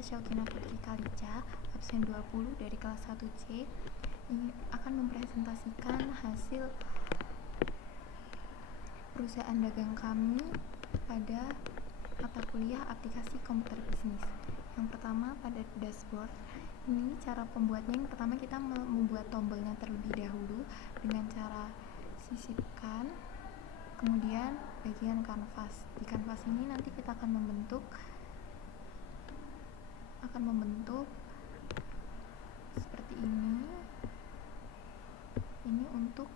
Syaukina Putri Kalica, absen 20 dari kelas 1C. Ini akan mempresentasikan hasil perusahaan dagang kami pada mata kuliah aplikasi komputer bisnis. Yang pertama pada dashboard. Ini cara pembuatnya. Yang pertama kita membuat tombolnya terlebih dahulu dengan cara sisipkan, kemudian bagian kanvas. Di kanvas ini nanti kita akan membentuk seperti ini. Ini untuk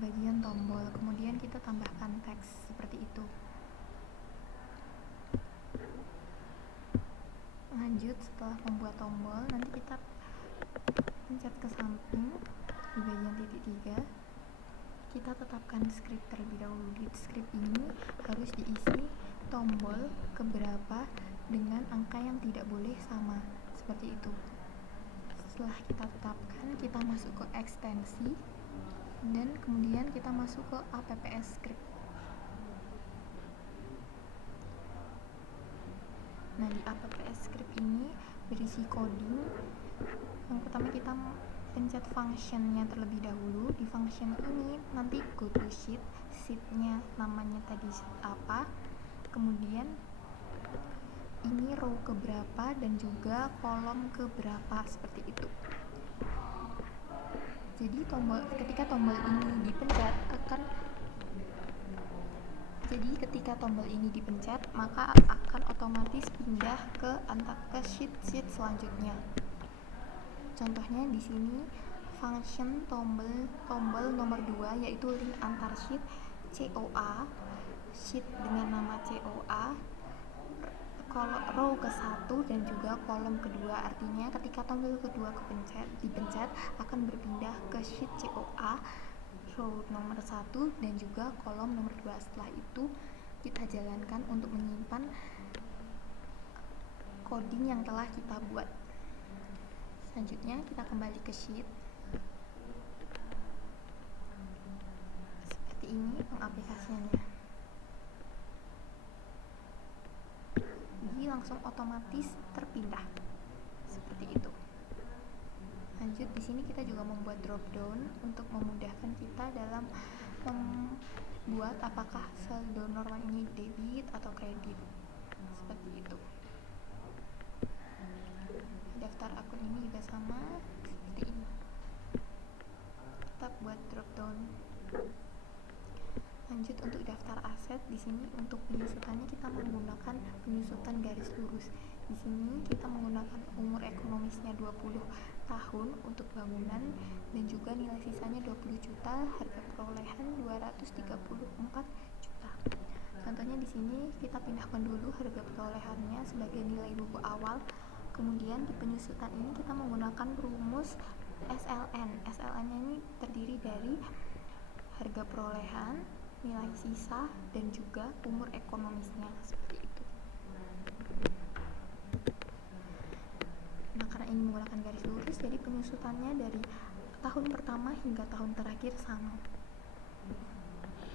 bagian tombol, kemudian kita tambahkan teks seperti itu. Lanjut, setelah membuat tombol, nanti kita pencet ke samping di bagian titik 3. Kita tetapkan script terlebih dahulu. Di script ini harus diisi tombol keberapa dengan angka yang tidak boleh sama, seperti itu. Setelah kita tetapkan, kita masuk ke ekstensi dan kemudian kita masuk ke apps script. Nah, di apps script ini berisi coding. Yang pertama kita pencet functionnya terlebih dahulu. Di function ini nanti go to sheet, sheetnya namanya tadi apa, kemudian ini row keberapa dan juga kolom keberapa, seperti itu. Jadi ketika tombol ini dipencet maka akan otomatis pindah ke sheet selanjutnya. Contohnya di sini function tombol nomor 2 yaitu link antar sheet COA, sheet dengan nama COA, row ke-1 dan juga kolom kedua. Artinya ketika tombol kedua dipencet akan berpindah ke sheet COA, row nomor 1 dan juga kolom nomor 2. Setelah itu kita jalankan untuk menyimpan coding yang telah kita buat. Selanjutnya kita kembali ke sheet. Seperti ini pengaplikasiannya. Jadi langsung otomatis terpindah seperti itu. Lanjut, di sini kita juga membuat drop down untuk memudahkan kita dalam membuat apakah saldo normal ini debit atau kredit, seperti itu. Daftar akun ini juga sama seperti ini. Kita buat drop down. Lanjut, untuk daftar aset, di sini untuk penyusutannya kita menggunakan penyusutan garis lurus. Di sini kita menggunakan umur ekonomisnya 20 tahun untuk bangunan dan juga nilai sisanya 20 juta, harga perolehan 234 juta. Contohnya di sini kita pindahkan dulu harga perolehannya sebagai nilai buku awal. Kemudian di penyusutan ini kita menggunakan rumus SLN. SLN ini terdiri dari harga perolehan, nilai sisa, dan juga umur ekonomisnya, seperti itu. Nah, karena ini menggunakan garis lurus, jadi penyusutannya dari tahun pertama hingga tahun terakhir sama.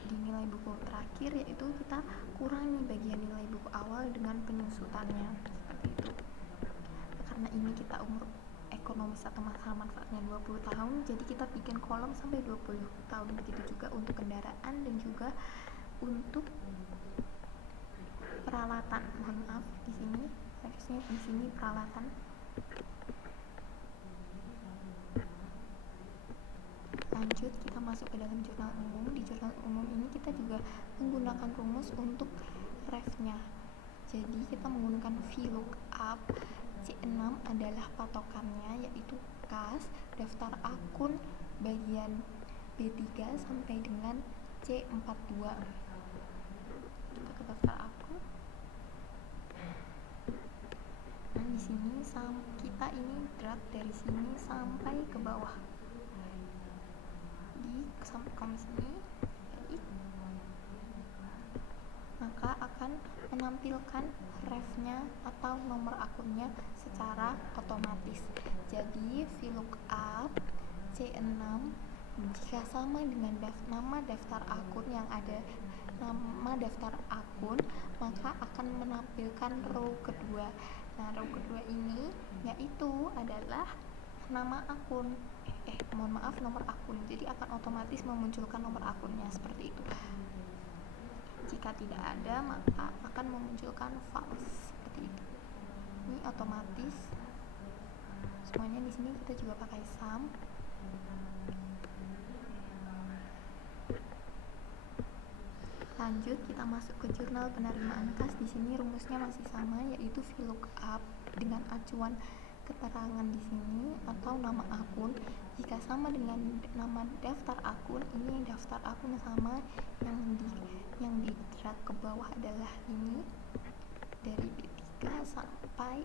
Di nilai buku terakhir, yaitu kita kurangi bagian nilai buku awal dengan penyusutannya, seperti itu. Karena ini kita umur ekonomis atau masa manfaatnya 20 tahun, jadi kita bikin kolom sampai 20 tahun. Begitu juga untuk kendaraan dan juga untuk peralatan. Mohon maaf, di sini harusnya di sini peralatan. Lanjut, kita masuk ke dalam jurnal umum. Di jurnal umum ini kita juga menggunakan rumus untuk refnya. Jadi kita menggunakan VLOOKUP. C6 adalah patokannya, yaitu kas daftar akun bagian B3 sampai dengan C42. Kita ke daftar akun. Nah, di sini kita ini drag dari sini sampai ke bawah. Di kom sini, maka akan menampilkan refnya atau nomor akunnya secara otomatis. Jadi VLOOKUP C6 jika sama dengan nama daftar akun yang ada nama daftar akun, maka akan menampilkan row kedua Nah, row kedua ini yaitu adalah nama akun, nomor akun. Jadi akan otomatis memunculkan nomor akunnya seperti itu. Jika tidak ada, maka akan memunculkan false seperti itu. Ini otomatis. Semuanya di sini kita juga pakai sum. Lanjut kita masuk ke jurnal penerimaan kas. Di sini rumusnya masih sama, yaitu VLOOKUP dengan acuan keterangan di sini atau nama akun. Jika sama dengan nama daftar akun, ini daftar akun sama, yang di drag ke bawah adalah ini dari B3 sampai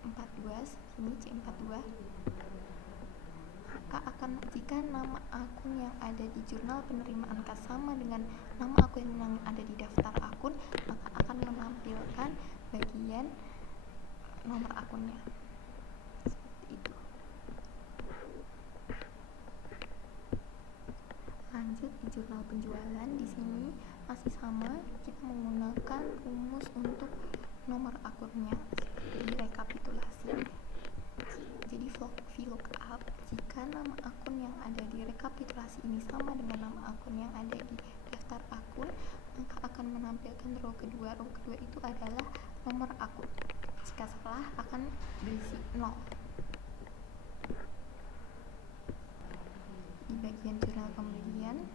42, ini C42. Jika nama akun yang ada di jurnal penerimaan kas sama dengan nama akun yang ada di daftar akun, maka akan menampilkan bagian nomor akunnya seperti itu. Lanjut di jurnal penjualan, di sini masih sama, kita menggunakan rumus untuk nomor akunnya seperti rekapitulasi. Jadi VLOOKUP, jika nama akun yang ada di rekapitulasi ini sama dengan nama akun yang ada di daftar akun, maka akan menampilkan row kedua. Row kedua itu adalah nomor akun. Jika salah akan berisi 0. Di bagian jurnal pembelian,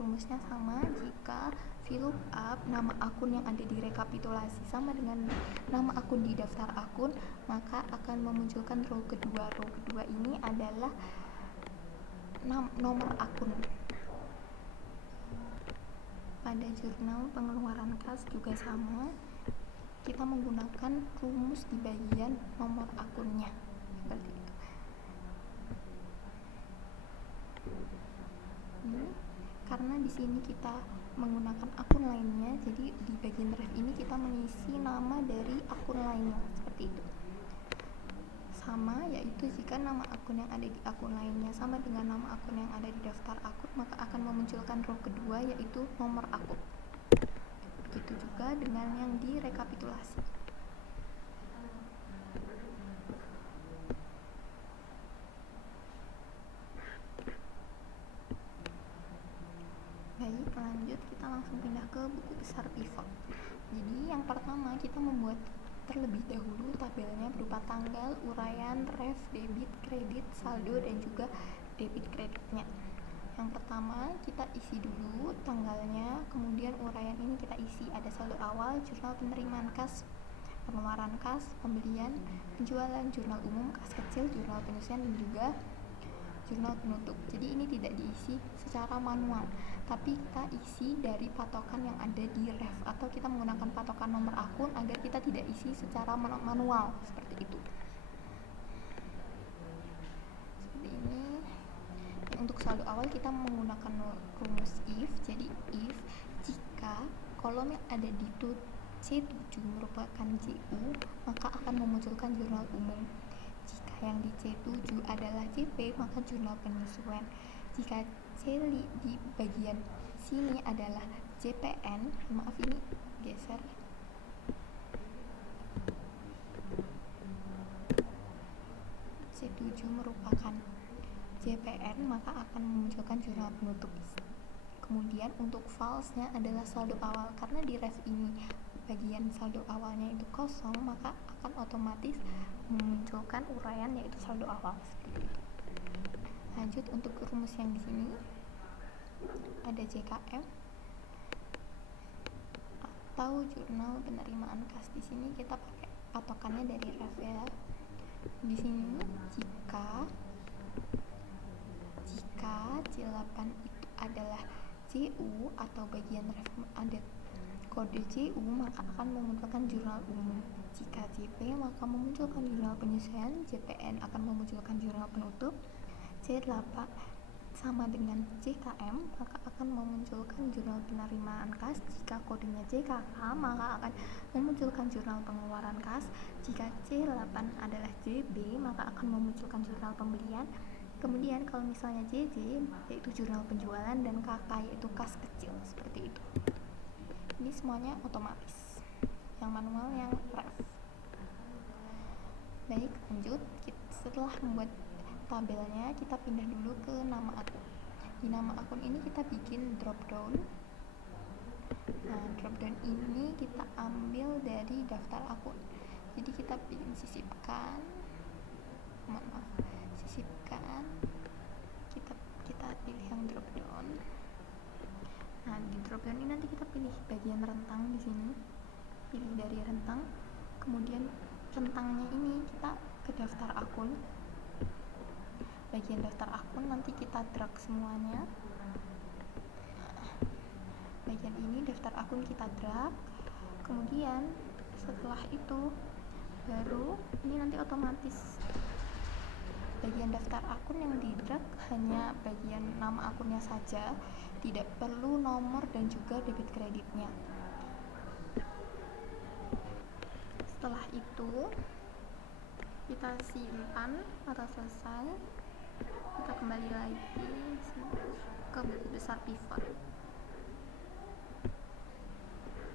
rumusnya sama. Jika VLOOKUP nama akun yang ada di rekapitulasi sama dengan nama akun di daftar akun, maka akan memunculkan row kedua. Row kedua ini adalah nomor akun. Pada jurnal pengeluaran kas juga sama, kita menggunakan rumus di bagian nomor akunnya seperti itu. Karena di sini kita menggunakan akun lainnya, jadi di bagian ref ini kita mengisi nama dari akun lainnya seperti itu. Sama, yaitu jika nama akun yang ada di akun lainnya sama dengan nama akun yang ada di daftar akun, maka akan memunculkan row kedua, yaitu nomor akun. Begitu juga dengan yang di rekapitulasi. Baik, lanjut kita langsung pindah ke buku besar pivot. Jadi yang pertama kita membuat terlebih dahulu tabelnya berupa tanggal, uraian, ref, debit, kredit, saldo, dan juga debit kreditnya. Yang pertama kita isi dulu tanggalnya, kemudian uraian ini kita isi ada saldo awal, jurnal penerimaan kas, pengeluaran kas, pembelian, penjualan, jurnal umum, kas kecil, jurnal penyusian, dan juga jurnal penutup. Jadi ini tidak diisi secara manual, tapi kita isi dari patokan yang ada di ref, atau kita menggunakan patokan nomor akun agar kita tidak isi secara manual seperti itu. Seperti ini. Untuk saldo awal kita menggunakan rumus if. Jadi if jika kolom yang ada di C7 merupakan JU, maka akan memunculkan jurnal umum. Jika yang di C7 adalah JP, maka jurnal penyesuaian. Jika C di bagian sini adalah JPN, maaf ini geser. C7 merupakan JPN, maka akan memunculkan jurnal penutup. Kemudian untuk false-nya adalah saldo awal. Karena di ref ini bagian saldo awalnya itu kosong, maka akan otomatis memunculkan uraian yaitu saldo awal seperti itu. Lanjut untuk rumus yang di sini ada JKM atau jurnal penerimaan kas. Di sini kita pakai patokannya dari ref ya. Di sini jika C8 itu adalah CU atau bagian ref ada kode CU, maka akan memunculkan jurnal umum. Jika JP maka memunculkan jurnal penyesuaian, JPN akan memunculkan jurnal penutup, C8 sama dengan JKM maka akan memunculkan jurnal penerimaan kas. Jika kodenya JKK maka akan memunculkan jurnal pengeluaran kas. Jika C8 adalah JB maka akan memunculkan jurnal pembelian. Kemudian kalau misalnya JJ yaitu jurnal penjualan, dan KK yaitu kas kecil seperti itu. Ini semuanya otomatis, yang manual yang ref. setelah membuat tabelnya, kita pindah dulu ke nama akun. Di nama akun ini kita bikin drop down. Nah, drop down ini kita ambil dari daftar akun. Jadi kita pilih sisipkan, kita pilih yang drop down. Nah, di drop down ini nanti kita pilih bagian rentang di sini. Pilih dari rentang. Kemudian rentangnya ini kita ke daftar akun. Bagian daftar akun nanti kita drag semuanya. Bagian ini daftar akun kita drag. Kemudian setelah itu baru ini nanti otomatis bagian daftar akun yang di drag hanya bagian nama akunnya saja, tidak perlu nomor dan juga debit kreditnya. Setelah itu kita simpan atau selesai, kita kembali lagi ke buku besar pivot.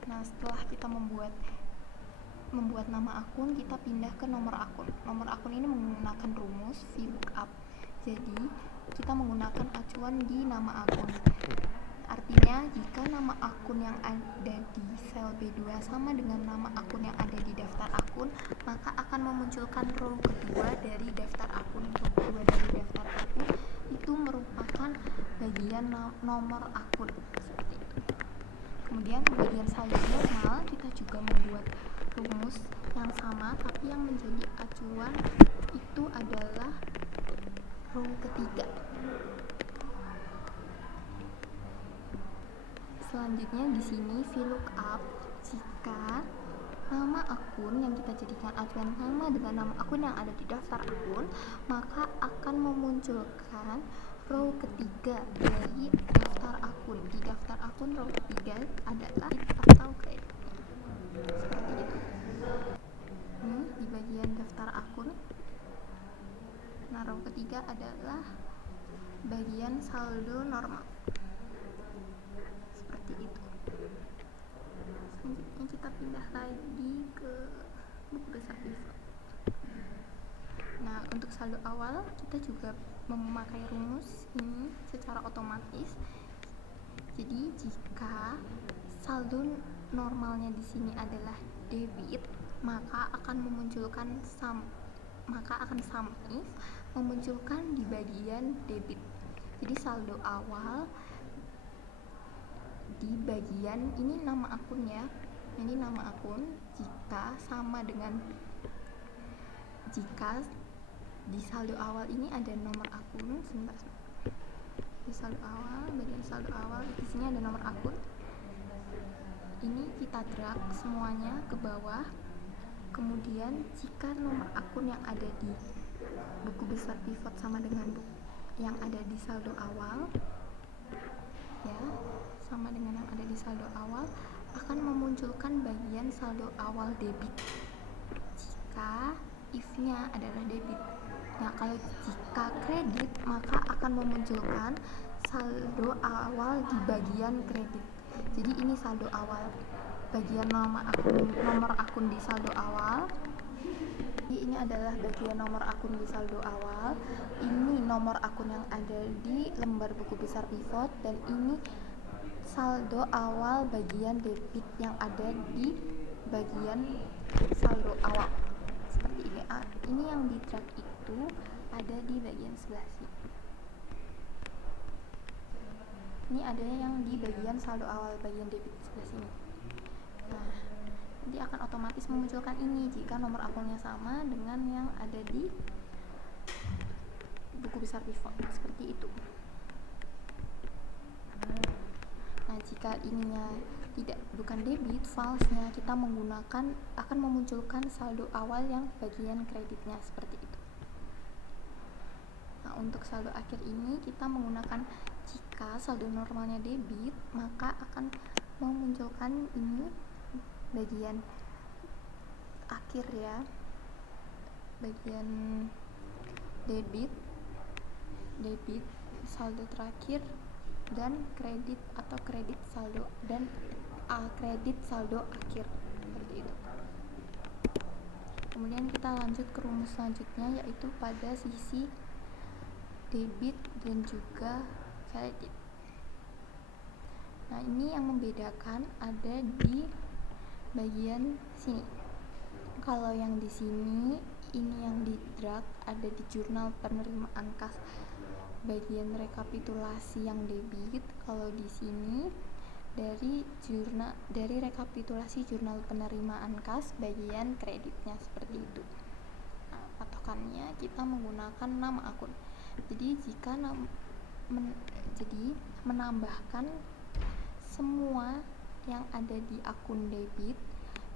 Nah, setelah kita membuat nama akun, kita pindah ke nomor akun. Nomor akun ini menggunakan rumus VLOOKUP. Jadi, kita menggunakan acuan di nama akun. Artinya, jika nama akun yang ada di sel B2 sama dengan nama akun yang ada di daftar akun, maka akan memunculkan row kedua dari daftar akun. Row kedua dari daftar akun itu merupakan bagian nomor akun. Seperti itu. Kemudian bagian saldo normal kita juga membuat rumus yang sama, tapi yang menjadi acuan itu adalah row ketiga. Selanjutnya di sini VLOOKUP, jika nama akun yang kita jadikan acuan sama dengan nama akun yang ada di daftar akun, maka akan memunculkan row ketiga dari daftar akun. Di daftar akun row ketiga adalah atau kreditnya. Seperti itu. Ini di bagian daftar akun. Nah, row ketiga adalah bagian saldo normal. Seperti itu. Selanjutnya kita pindah lagi ke buku besar pivot. Nah, untuk saldo awal kita juga memakai rumus ini secara otomatis. Jadi jika saldo normalnya di sini adalah debit, maka akan sum if memunculkan di bagian debit. Jadi saldo awal di bagian ini nama akun ya. Ini nama akun jika sama dengan jika di saldo awal ini ada nomor akun. Sebentar. Di saldo awal, bagian saldo awal di sini ada nomor akun. Ini kita drag semuanya ke bawah. Kemudian jika nomor akun yang ada di buku besar pivot sama dengan yang ada di saldo awal, ya, sama dengan yang ada di saldo awal, akan memunculkan bagian saldo awal debit jika if-nya adalah debit. Nah, kalau jika kredit, maka akan memunculkan saldo awal di bagian kredit. Jadi ini saldo awal, bagian nomor akun di saldo awal. Jadi ini adalah bagian nomor akun di saldo awal. Ini nomor akun yang ada di lembar buku besar pivot, dan ini saldo awal bagian debit yang ada di bagian saldo awal. Seperti ini. Ini yang di drag itu ada di bagian sebelah sini. Ini ada yang di bagian saldo awal bagian debit sebelah sini. Nah, nanti akan otomatis memunculkan ini jika nomor akunnya sama dengan yang ada di buku besar pivot. Seperti itu. Nah, jika ininya bukan debit, false-nya kita akan memunculkan saldo awal yang bagian kreditnya seperti itu. Nah, untuk saldo akhir ini kita menggunakan jika saldo normalnya debit, maka akan memunculkan ini bagian akhir ya, bagian debit, saldo terakhir, dan kredit atau kredit saldo dan kredit saldo akhir seperti itu. Kemudian kita lanjut ke rumus selanjutnya, yaitu pada sisi debit dan juga kredit. Nah, ini yang membedakan ada di bagian sini. Kalau yang di sini, ini yang di drag ada di jurnal penerimaan kas bagian rekapitulasi yang debit. Kalau di sini dari rekapitulasi jurnal penerimaan kas bagian kreditnya, seperti itu. Nah, patokannya kita menggunakan nama akun. Jadi jika menambahkan semua yang ada di akun debit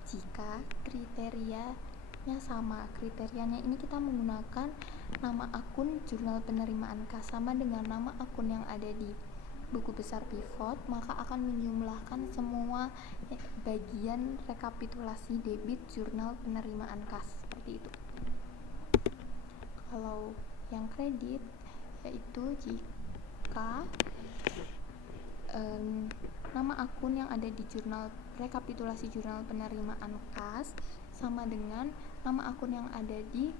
jika kriterianya sama. Kriterianya ini kita menggunakan nama akun jurnal penerimaan kas sama dengan nama akun yang ada di buku besar pivot, maka akan menjumlahkan semua bagian rekapitulasi debit jurnal penerimaan kas, seperti itu. Kalau yang kredit yaitu jika nama akun yang ada di jurnal rekapitulasi jurnal penerimaan kas sama dengan nama akun yang ada di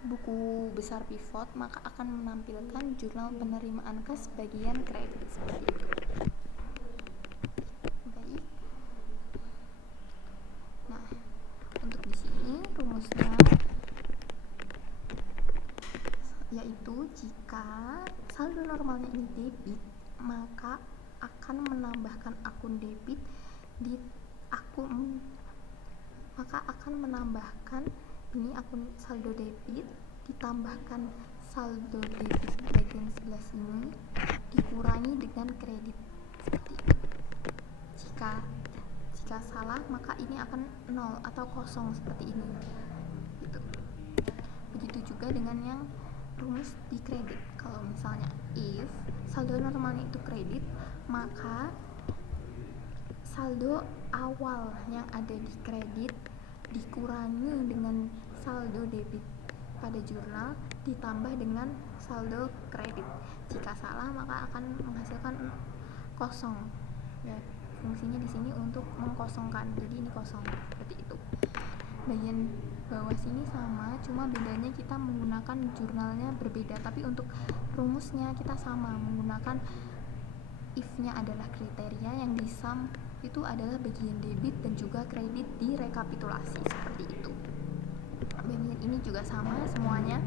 buku besar pivot, maka akan menampilkan jurnal penerimaan kas bagian kredit, seperti itu. Baik. Nah, untuk di sini rumusnya yaitu jika saldo normalnya ini debit, maka akan menambahkan akun debit ini akun saldo debit ditambahkan saldo debit bagian sebelah sini dikurangi dengan kredit, seperti itu. Jika salah, maka ini akan 0 atau kosong, seperti ini. Gitu. Begitu juga dengan yang rumus di kredit. Kalau misalnya if saldo normalnya itu kredit, maka saldo awal yang ada di kredit dikurangi dengan saldo debit pada jurnal ditambah dengan saldo kredit. Jika salah, maka akan menghasilkan kosong. Ya, fungsinya di sini untuk mengkosongkan. Jadi ini kosong, seperti itu. Bagian bawah sini sama, cuma bedanya kita menggunakan jurnalnya berbeda, tapi untuk rumusnya kita sama, menggunakan if-nya adalah kriteria, yang di sum itu adalah bagian debit dan juga kredit di rekapitulasi, seperti itu. Bagian ini juga sama semuanya.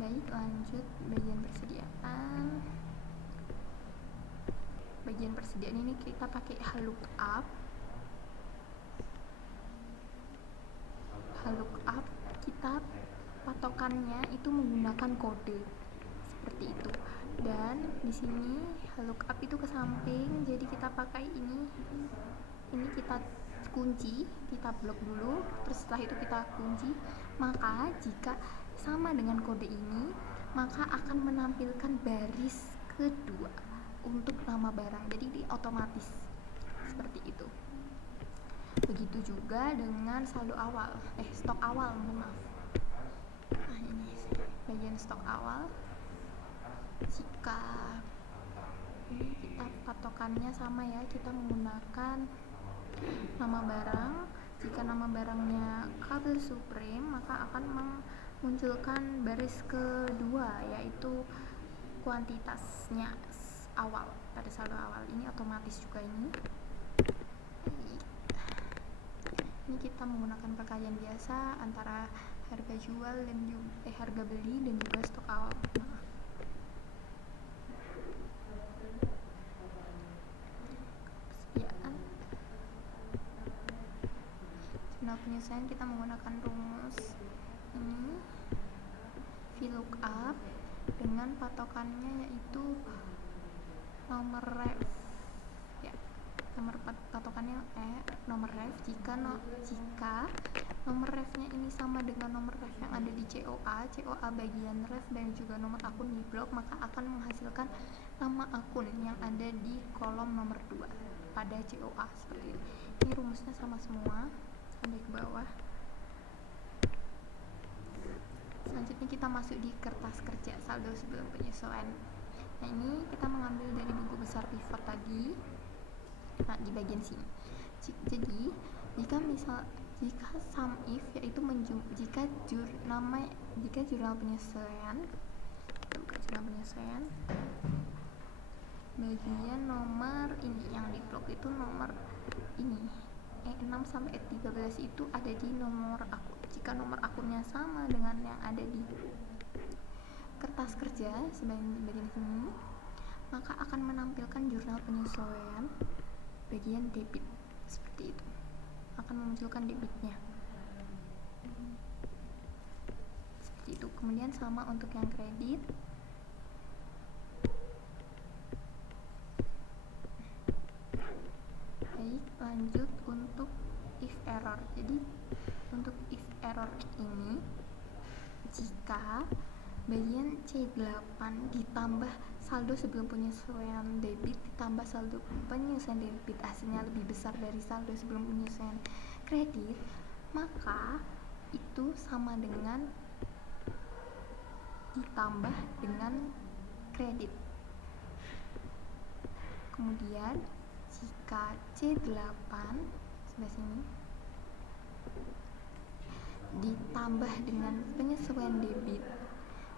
Baik, lanjut bagian persediaan. Bagian persediaan ini kita pakai lookup. Lookup kita patokannya itu menggunakan kode, seperti itu. Dan di sini lookup itu ke samping, jadi kita pakai ini kita kunci, kita blok dulu, terus setelah itu kita kunci. Maka jika sama dengan kode ini, maka akan menampilkan baris kedua untuk nama barang, jadi ini otomatis, seperti itu. Begitu juga dengan saldo awal, stok awal, mohon maaf. Nah, ini bagian stok awal. Jika ini kita patokannya sama ya, kita menggunakan nama barang. Jika nama barangnya kabel Supreme, maka akan memunculkan baris kedua, yaitu kuantitasnya awal pada saldo awal. Ini otomatis juga ini. Ini kita menggunakan perkalian biasa antara harga jual dan harga beli dan juga stok awal. Persediaan. Jurnal penyesuaian kita menggunakan rumus ini VLOOKUP dengan patokannya yaitu nomor ref. Nomor patokannya nomor ref. Jika nomor refnya ini sama dengan nomor ref yang ada di COA bagian ref dan juga nomor akun di blok, maka akan menghasilkan nama akun yang ada di kolom nomor 2 pada COA, seperti ini. Ini rumusnya sama semua sampai ke bawah. Selanjutnya kita masuk di kertas kerja saldo sebelum penyesuaian. Nah, ini kita mengambil dari buku besar pivot tadi. Nah, di bagian sini. Jadi, jika misal Jika sum if yaitu jika jurnal penyesuaian bagian nomor ini yang di blok itu nomor ini E6 sampai E13 itu ada di nomor akun. Jika nomor akunnya sama dengan yang ada di kertas kerja bagian sini, maka akan menampilkan jurnal penyesuaian bagian debit seperti itu, akan memunculkan debitnya seperti itu. Kemudian sama untuk yang kredit. Baik, lanjut untuk if error. Jadi untuk if error ini, jika bagian C8 ditambah saldo sebelum penyesuaian debit ditambah saldo penyesuaian debit hasilnya lebih besar dari saldo sebelum penyesuaian kredit, maka itu sama dengan ditambah dengan kredit. Kemudian jika C8 sebelah sini ditambah dengan penyesuaian debit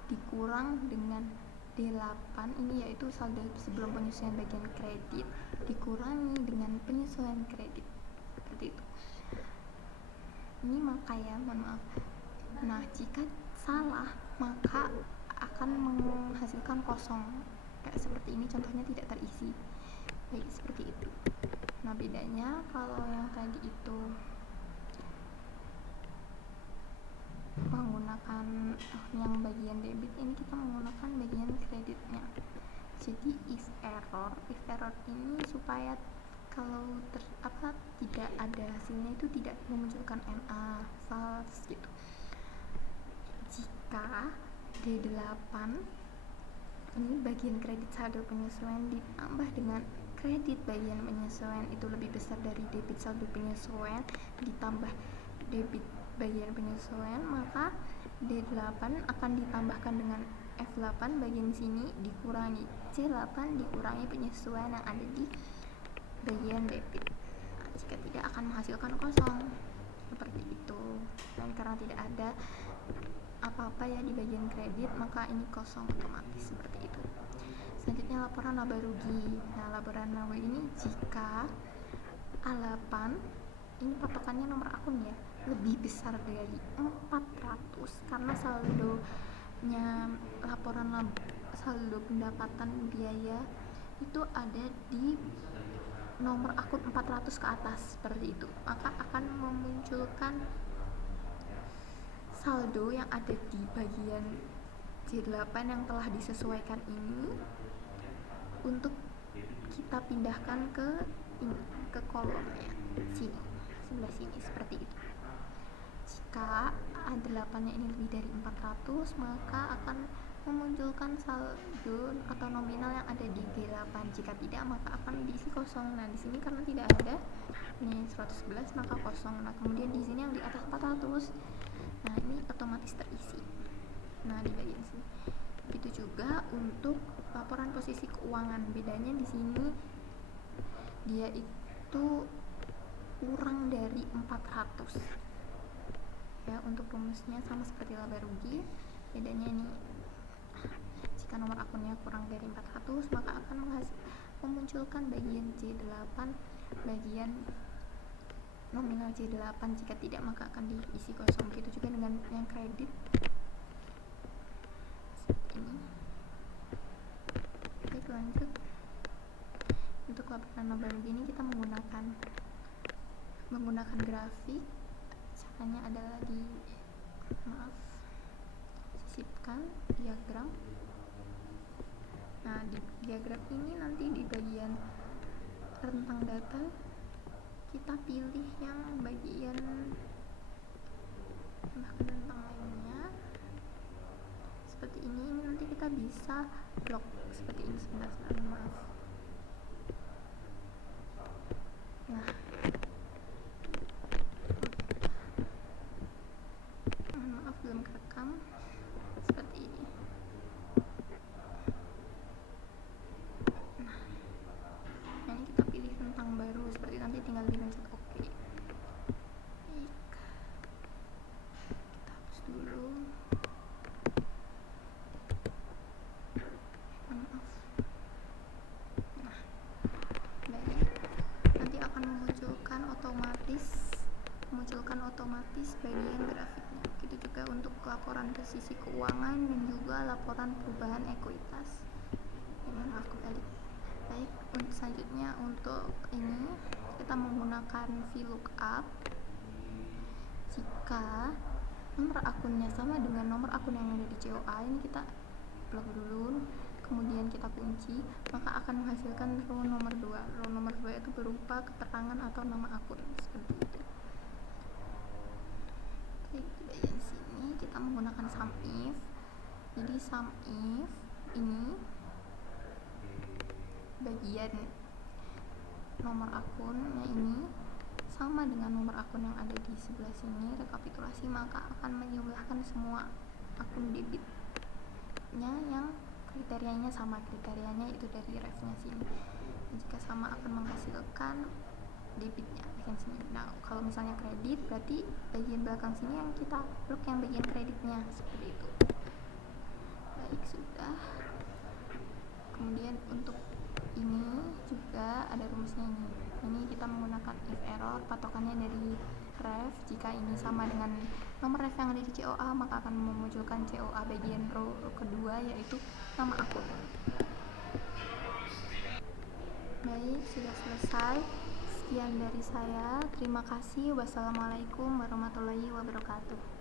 dikurang dengan D8, ini yaitu saldo sebelum penyesuaian bagian kredit dikurangi dengan penyesuaian kredit, seperti itu. Ini maka ya, mohon maaf. Nah, jika salah maka akan menghasilkan kosong kayak seperti ini, contohnya tidak terisi. Baik, seperti itu. Nah, bedanya kalau yang tadi itu menggunakan yang bagian debit, ini kita menggunakan bagian kreditnya. Jadi if error ini supaya kalau tidak ada hasilnya itu tidak memunculkan NA false gitu. Jika D8 ini bagian kredit saldo penyesuaian ditambah dengan kredit bagian penyesuaian itu lebih besar dari debit saldo penyesuaian ditambah debit bagian penyesuaian, maka D8 akan ditambahkan dengan F8 bagian sini dikurangi C8 dikurangi penyesuaian yang ada di bagian debit. Nah, jika tidak akan menghasilkan kosong seperti itu. Dan karena tidak ada apa-apa ya di bagian kredit, maka ini kosong otomatis seperti itu. Selanjutnya laporan laba rugi. Nah, laporan laba ini jika A8 ini patokannya nomor akun ya lebih besar dari 400 karena saldonya laporan saldo pendapatan biaya itu ada di nomor akun 400 ke atas seperti itu, maka akan memunculkan saldo yang ada di bagian C8 yang telah disesuaikan ini untuk kita pindahkan ke kolomnya sini, sebelah sini seperti itu. Jika A8 nya ini lebih dari 400 maka akan memunculkan saldo atau nominal yang ada di G8. Jika tidak maka akan diisi kosong. Nah, di sini karena tidak ada ini 111 maka kosong. Nah, kemudian di sini yang di atas 400, nah ini otomatis terisi. Nah, di bagian sini. Begitu juga untuk laporan posisi keuangan. Bedanya di sini dia itu kurang dari 400. Ya, untuk rumusnya sama seperti laba rugi, bedanya ini jika nomor akunnya kurang dari 400 maka akan memunculkan bagian C8 bagian nominal C8, jika tidak maka akan diisi kosong. Begitu juga dengan yang kredit seperti ini. Baik, lanjut untuk laporan laba rugi ini kita menggunakan grafik. Caranya adalah sisipkan diagram. Nah, di diagram ini nanti di bagian rentang data kita pilih yang bagian tambahkan rentang lainnya seperti ini nanti kita bisa blok seperti ini. Sebentar, maaf. Nah, maaf belum kerekam seperti ini. Nah, ini kita pilih rentang baru seperti nanti tinggal dipencet OK. memunculkan otomatis bagian grafiknya. Begitu juga untuk laporan presisi keuangan dan juga laporan perubahan ekuitas. Maaf kembali. Baik, selanjutnya untuk ini kita menggunakan VLOOKUP. Jika nomor akunnya sama dengan nomor akun yang ada di COA, ini kita blok dulu, kemudian kita kunci, maka akan menghasilkan row nomor 2. Row nomor 2 itu berupa keterangan atau nama akun seperti itu. Oke, di bagian sini kita menggunakan SUMIF. Jadi SUMIF ini bagian nomor akunnya ini sama dengan nomor akun yang ada di sebelah sini, rekapitulasi, maka akan menjumlahkan semua akun debitnya yang kriterianya sama, kriterianya itu dari refnya sini. Jika sama akan menghasilkan debitnya bagian sini. Nah, kalau misalnya kredit berarti bagian belakang sini yang kita blok yang bagian kreditnya, seperti itu. Baik, sudah. Kemudian untuk ini juga ada rumusnya ini. Ini kita menggunakan if error, patokannya dari ref. Jika ini sama dengan nomor ref yang ada di COA, maka akan memunculkan COA bagian row kedua, yaitu nama akun. Baik, sudah selesai. Sekian dari saya. Terima kasih. Wassalamualaikum warahmatullahi wabarakatuh.